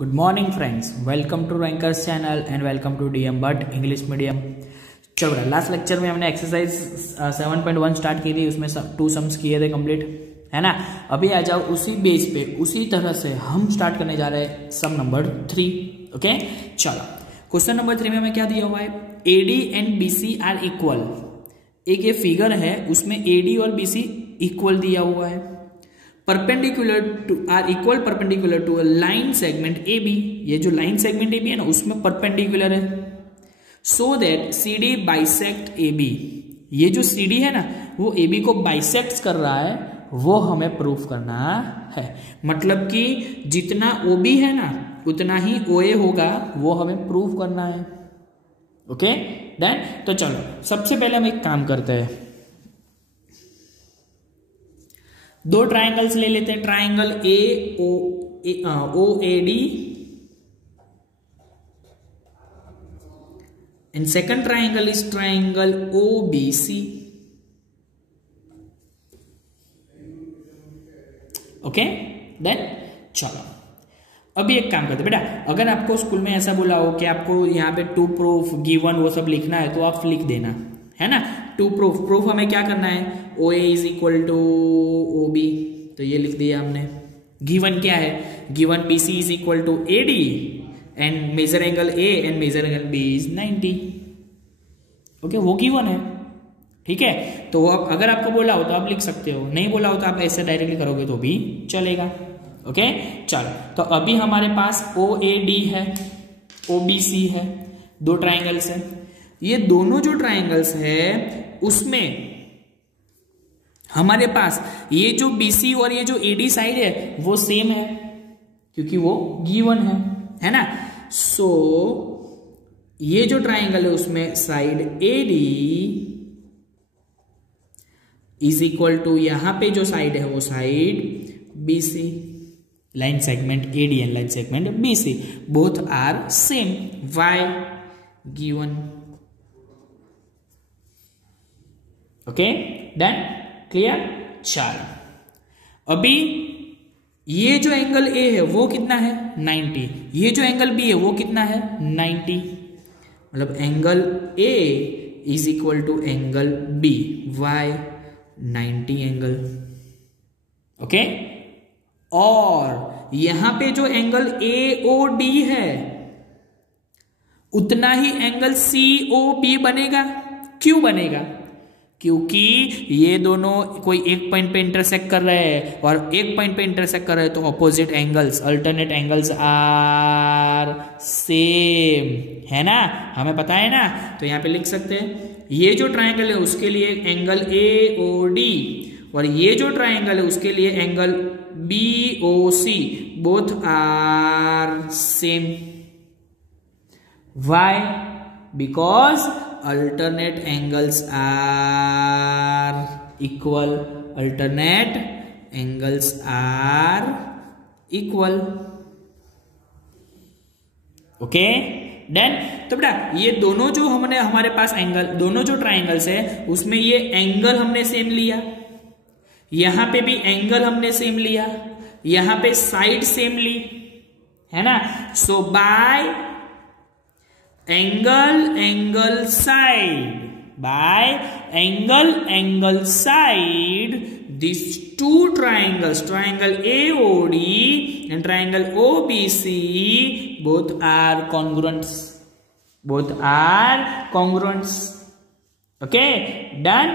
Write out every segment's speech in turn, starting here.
Good morning friends, welcome to Rankers channel and welcome to DM but English medium. चलो last lecture में हमने exercise 7.1 start की थी, उसमें 2 सम्स किए थे कंप्लीट, है ना। अभी आ जाओ उसी बेस पे, उसी तरह से हम स्टार्ट करने जा रहे हैं सम नंबर 3। ओके चलो, क्वेश्चन नंबर 3 में हमें क्या दिया हुआ है, AD and BC are equal. एक ये फिगर है, उसमें एडी और बीसी इक्वल दिया हुआ है, perpendicular to are equal perpendicular to a line segment A B. ये जो लाइन सेगमेंट ए बी है ना, उसमें परपेंडिकुलर है, so that C D bisect A B. ये जो सी डी है ना, वो ए बी को बाइसेक्ट कर रहा है, वो हमें प्रूफ करना है। मतलब कि जितना ओ बी है ना, उतना ही ओ ए होगा, वो हमें प्रूफ करना है। ओके देन, तो चलो सबसे पहले हम एक काम करते हैं, 2 ट्राइंगल्स ले लेते हैं। Triangle O A D and second triangle is triangle O B C. Okay then चलो अभी एक काम करते बेटा, अगर आपको स्कूल में ऐसा बोला हो कि आपको यहाँ पे टू प्रूफ गिवन वो सब लिखना है, तो आप लिख देना, है ना। टू प्रूफ हमें क्या करना है, O A is equal to O B, तो ये लिख दिया हमने। गिवन क्या है, given B C is equal to A D and measure angle A and measure angle B is 90। Okay वो गिवन है, ठीक है। तो अब अगर आपको बोला हो तो आप लिख सकते हो, नहीं बोला हो तो आप ऐसे डायरेक्टली करोगे तो भी चलेगा। ओके चलो, तो अभी हमारे पास ओ ए डी है, ओ बी सी है, 2 ट्राइंगल्स है। ये दोनों जो ट्राइंगल्स है उसमें हमारे पास ये जो BC और ये जो AD साइड है वो सेम है, क्योंकि वो गिवन है ना। सो ये जो ट्राइंगल है उसमें side AD is equal to यहां पे जो साइड है वो side BC, line segment AD and line segment BC, both are same, why given. Okay done, clear. चलो अभी ये जो एंगल A है वो कितना है 90, ये जो एंगल B है वो कितना है 90, मतलब angle A is equal to angle B, why 90 angle. Okay, और यहां पे जो एंगल AOD है उतना ही एंगल COB बनेगा। क्यों बनेगा, क्योंकि ये दोनों कोई एक पॉइंट पे इंटरसेक्ट कर रहे हैं, और एक पॉइंट पे इंटरसेक्ट कर रहे हैं तो opposite angles, alternate angles are same, है ना, हमें पता है ना। तो यहां पे लिख सकते हैं, ये जो ट्राइंगल है उसके लिए एंगल AOD और ये जो ट्राइंगल है उसके लिए angle BOC, both are same. Why, because alternate angles are equal, alternate angles are equal। Okay done. तो बेटा ये दोनों जो हमने हमारे पास एंगल, दोनों जो ट्राइंगल्स है उसमें ये एंगल हमने सेम लिया, यहां पे भी एंगल हमने सेम लिया, यहां पे साइड सेम ली, है ना। So by angle side, by angle side, these 2 triangles, triangle AOD and triangle OBC, both are congruents, both are congruents। Okay done,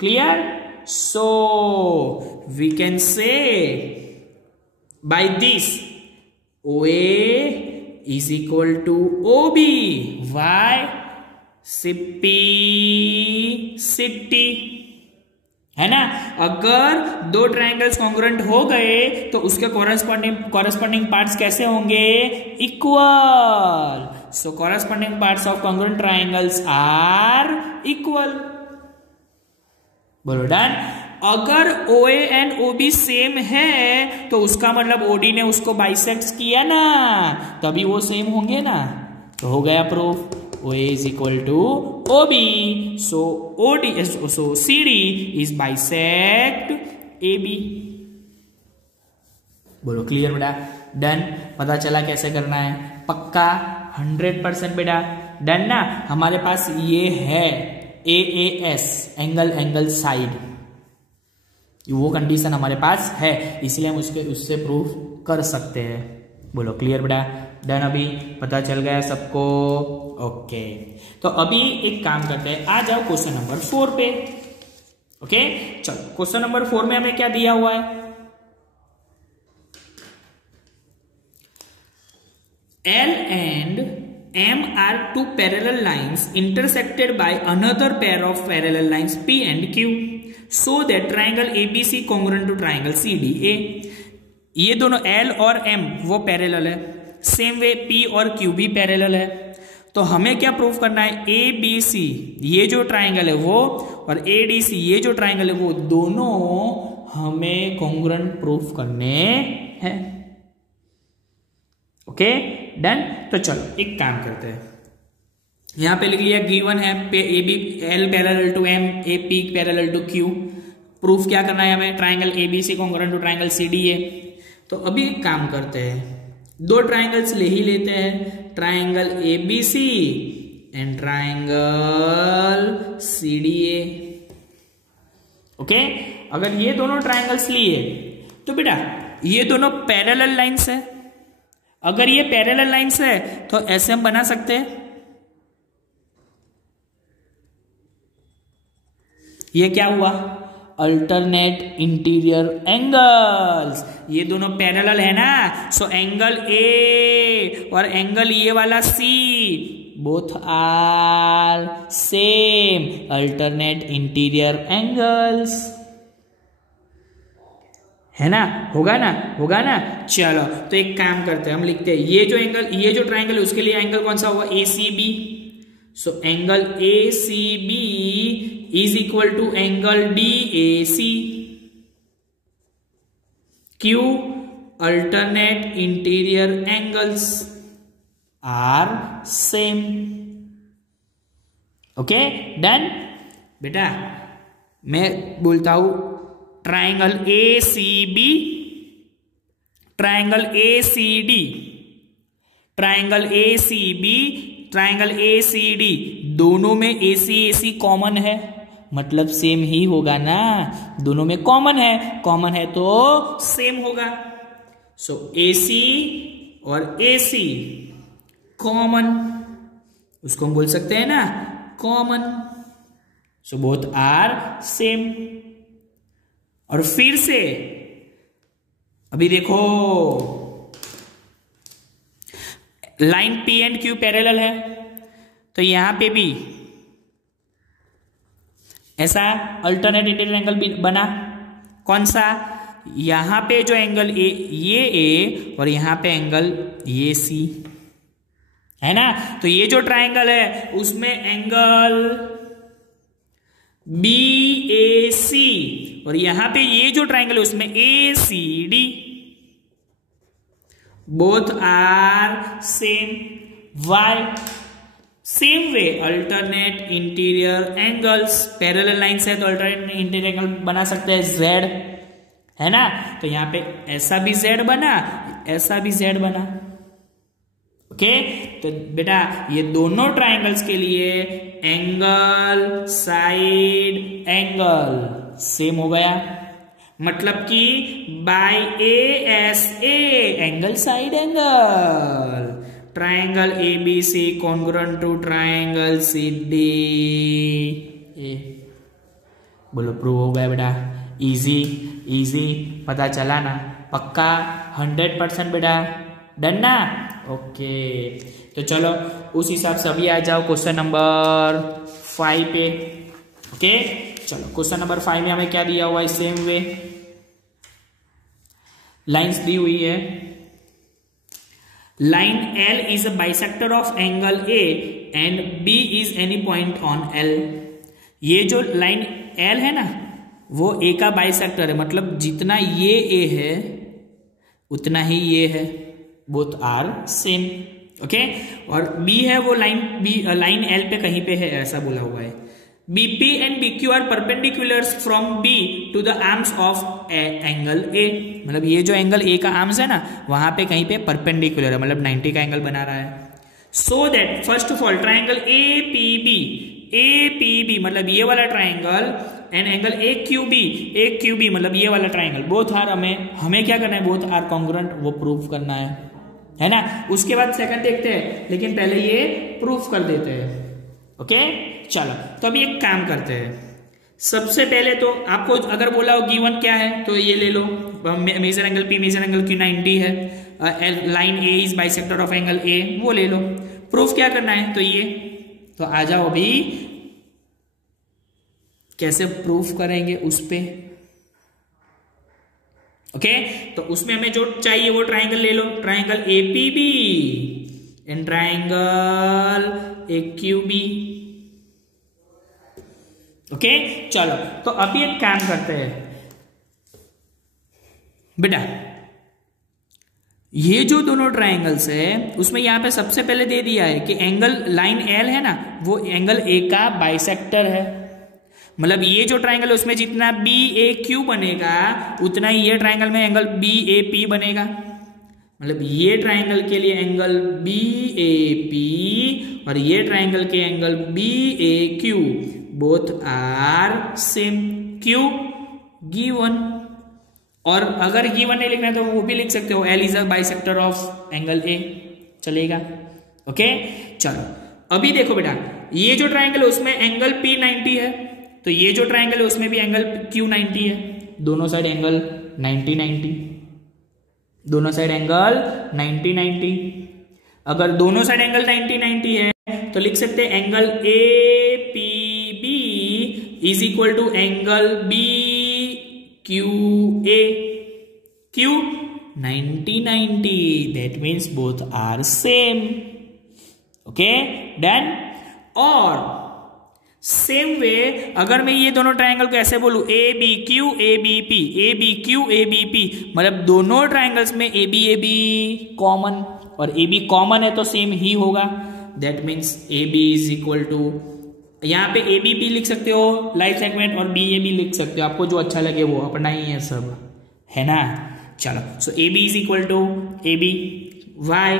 clear। So we can say by this OA is equal to OB, why city, है ना। अगर 2 triangles congruent हो गए तो उसके corresponding parts कैसे होंगे, equal. So corresponding parts of congruent triangles are equal. बोलो डन। अगर OA एंड OB सेम है तो उसका मतलब OD ने उसको बाइसेक्ट किया ना, तभी वो सेम होंगे ना, तो हो गया proof. OA is equal to OB, so CD is bisect AB। बोलो क्लियर बेटा, डन। पता चला कैसे करना है, पक्का 100% बेटा डन ना। हमारे पास ये है AAS एंगल साइड, वो कंडीशन हमारे पास है, इसलिए हम उससे प्रूफ कर सकते हैं। बोलो क्लियर बेटा, डन। अभी पता चल गया सबको, ओके। तो अभी एक काम करते हैं, आ जाओ क्वेश्चन नंबर 4 पे। ओके चलो, क्वेश्चन नंबर 4 में हमें क्या दिया हुआ है, L and M are two parallel lines intersected by another pair of parallel lines P and Q, so that triangle ABC congruent to triangle CDA। ये दोनों L और M वो पैरेलल है, सेम वे P और Q भी parallel है। तो हमें क्या प्रूफ करना है, ABC ये जो ट्राइंगल है वो और ADC ये जो ट्राइंगल है वो दोनों हमें कॉन्ग्रुएंट प्रूफ करने हैं। Okay done. तो चलो एक काम करते हैं, यहां पे लिख लिया गिवन है AB L parallel to M, AP parallel to Q। Proof क्या करना है हमें, triangle ABC congruent to triangle CDA। तो अभी एक काम करते हैं, दो ट्राइंगल्स ले ही लेते हैं, triangle ABC and triangle CDA। Okay, अगर ये दोनों ट्राइंगल्स लिए तो बेटा ये दोनों पैरेलल लाइंस है। अगर ये पैरेलल लाइंस है तो ऐसे हम बना सकते हैं, ये क्या हुआ, अल्टरनेट इंटीरियर एंगल्स। ये दोनों पैरेलल है ना, सो एंगल ए और एंगल ये वाला C both are same alternate interior angles, है ना, होगा ना, होगा ना। चलो तो एक काम करते हैं, हम लिखते हैं ये जो एंगल, ये जो ट्राइंगल है उसके लिए एंगल कौन सा होगा, ACB। So angle ACB is equal to angle DAC। Q alternate interior angles are same. Okay done बेटा। मैं बोलता हूं triangle ACB, triangle ACD, triangle ACB, triangle ACD, दोनों में AC कॉमन है, मतलब सेम ही होगा ना, दोनों में कॉमन है तो सेम होगा। सो AC और AC कॉमन, उसको हम बोल सकते हैं ना common. So both are same. और फिर से अभी देखो, line P and Q parallel है, तो यहां पे भी ऐसा अल्टरनेट इंटीरियर एंगल भी बना। कौन सा, यहां पे जो एंगल ये A और यहां पे एंगल ये C है ना। तो ये जो ट्राइंगल है उसमें एंगल BAC और यहां पे ये जो ट्राइंगल है उसमें ACD, both are same. Why, same way alternate interior angles, parallel lines है तो अल्टरनेट इंटीरियर एंगल बना सकते हैं Z, है ना। तो यहां पे ऐसा भी Z बना, ऐसा भी Z बना। ओके तो बेटा ये दोनों ट्राइंगल्स के लिए एंगल साइड एंगल सेम हो गया, मतलब कि by ASA angle side angle, triangle ABC congruent to triangle CDA। बोलो प्रूव हो गया बेटा, इजी पता चला ना, पक्का 100% बेटा डन ना। ओके तो चलो उस हिसाब से अभी आ जाओ क्वेश्चन नंबर 5 पे। ओके चलो क्वेश्चन नंबर 5 में हमें क्या दिया हुआ है, सेम वे लाइंस दी हुई है। Line L is a bisector of angle A and B is any point on L। ये जो लाइन L है ना वो A का बाइसेक्टर है, मतलब जितना ये A है उतना ही ये है, बोथ आर सेम। ओके और B है वो लाइन B, लाइन L पे कहीं पे है ऐसा बोला हुआ है। BP and BQ are perpendiculars from B to the arms of angle A। मतलब ये जो एंगल A का आर्म्स है ना वहां पे कहीं पे परपेंडिकुलर है, मतलब 90 का एंगल बना रहा है। So that first of all triangle APB मतलब ये वाला ट्राइंगल एंड एंगल AQB मतलब ये वाला ट्राइंगल बोथ आर, हमें क्या करना है, बोथ आर कॉन्ग्रुएंट, वो प्रूफ करना है ना। उसके बाद सेकंड देखते हैं, लेकिन पहले ये प्रूफ कर देते हैं। ओके चलो, तो अभी एक काम करते हैं। सबसे पहले तो आपको अगर बोला हो गिवन क्या है तो ये ले लो, measure angle P measure angle Q 90 है, line A is bisector of angle A, वो ले लो। प्रूफ क्या करना है तो ये, तो आ जाओ अभी कैसे प्रूफ करेंगे उस पे। ओके तो उसमें हमें जो चाहिए वो ट्राइंगल ले लो, triangle APB and triangle AQB। Okay चलो, तो अभी एक काम करते हैं बेटा, ये जो दोनों ट्राइंगल्स है उसमें यहां पे सबसे पहले दे दिया है कि एंगल लाइन L है ना वो एंगल A का बाइसेक्टर है। मतलब ये जो ट्राइंगल है उसमें जितना BAQ बनेगा उतना ही ये ट्राइंगल में एंगल BAP बनेगा। मतलब ये ट्राइंगल के लिए एंगल BAP और ये ट्राइंगल के angle BAQ both are same. क्यों? गिवन। और अगर गिवन नहीं लिखना है तो वो भी लिख सकते हो, L is a bisector of angle A, चलेगा। ओके चलो, अभी देखो बेटा, ये जो ट्राइंगल है उसमें एंगल P 90 है, तो ये जो ट्राइंगल है उसमें भी एंगल Q 90 है, दोनों साइड एंगल 90-90, दोनों साइड एंगल 90-90। अगर दोनों साइड एंगल 90-90 है तो लिख सकते हैं angle APB is equal to angle BQA। क्यों? 90-90, that means both are same. Okay done. और सेम वे अगर मैं ये दोनों ट्राइंगल को ऐसे बोलूं ABQ ABP, मतलब दोनों ट्राइंगल्स में AB कॉमन, और AB कॉमन है तो सेम ही होगा, that means AB is equal to, यहां पे ABP लिख सकते हो लाइफ सेगमेंट और BAB लिख सकते हो, आपको जो अच्छा लगे वो, अपना ही है सब, है ना। चलो, so AB is equal to AB, Y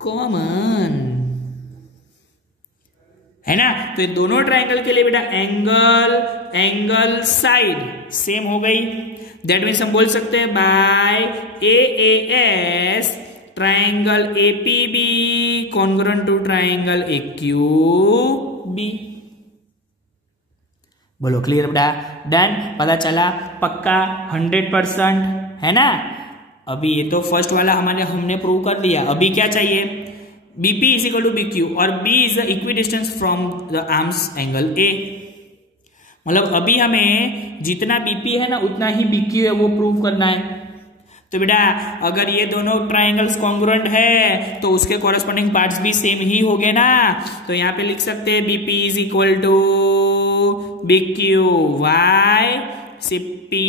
common, है ना। तो ये दोनों ट्राइंगल के लिए बेटा एंगल साइड सेम हो गई, दैट मीन्स हम बोल सकते हैं by AAS triangle APB congruent to triangle AQB। बोलो क्लियर बेटा? डन। पता चला पक्का 100%, है ना। अभी ये तो फर्स्ट वाला हमने प्रूव कर दिया। अभी क्या चाहिए? BP is equal to BQ और B is the equidistance from the arms angle A। मतलब अभी हमें जितना BP है ना उतना ही BQ है वो प्रूव करना है। तो बेटा अगर ये दोनों ट्राइंगल्स कॉन्ग्रुएंट है तो उसके कॉरेस्पॉन्डिंग पार्ट्स भी सेम ही हो गए ना। तो यहां पे लिख सकते हैं BP is equal to BQ, Y city.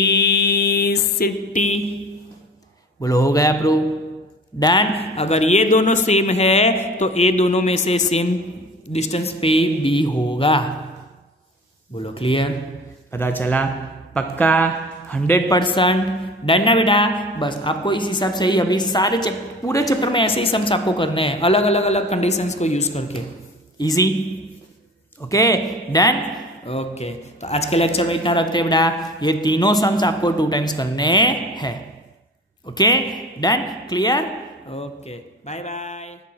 बोलो हो गया प्रूव? डन। अगर ये दोनों सेम है तो ये दोनों में से सेम डिस्टेंस पे B होगा। बोलो क्लियर? पता चला? पक्का 100%। डन ना बेटा? बस आपको इस हिसाब से ही अभी सारे पूरे चैप्टर में ऐसे ही सम्स आपको करने हैं, अलग अलग कंडीशंस को यूज करके। इजी? Okay done. ओके तो आज के लेक्चर में इतना रखते हैं बेटा, ये तीनों सम्स आपको 2 टाइम्स करने हैं। Okay done? Clear? Okay bye bye.